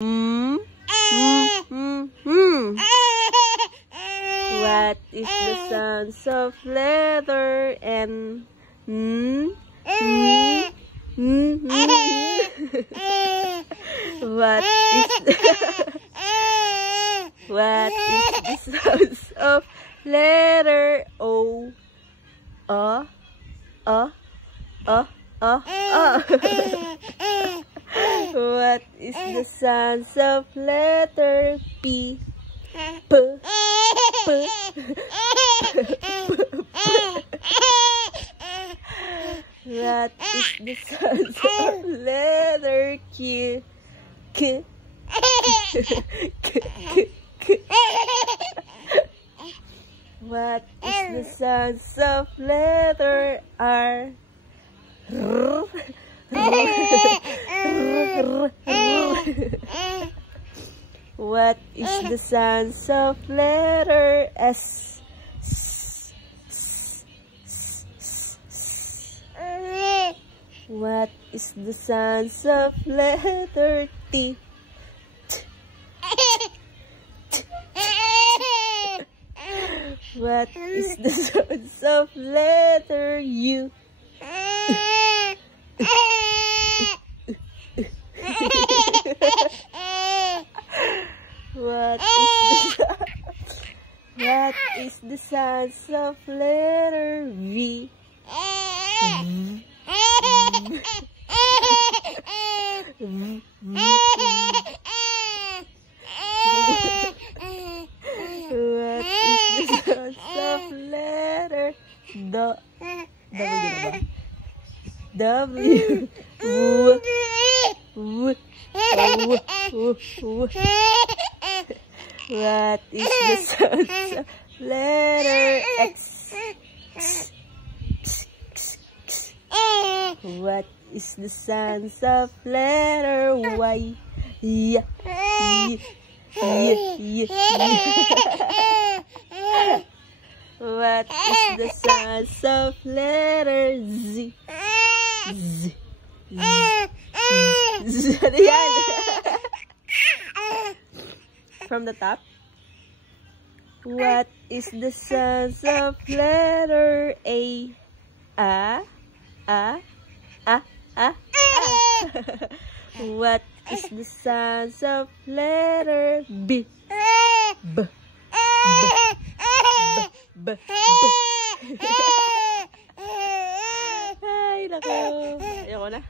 Mm, What is the sounds of letter N? What is the sounds of letter O? What is the sounds of letter P? What is the sounds of letter Q? What is the sounds of letter R? What is the sounds of letter S? What is the sounds of letter T? What is the sounds of letter U? What is the sounds of letter V? What is the sounds of letter W? What is the sounds of letter X? What is the sounds of letter Y? What is the sounds of letter Z? From the top. What is the sounds of letter A? What is the sounds of letter B? Ay, naku. Ayoko na.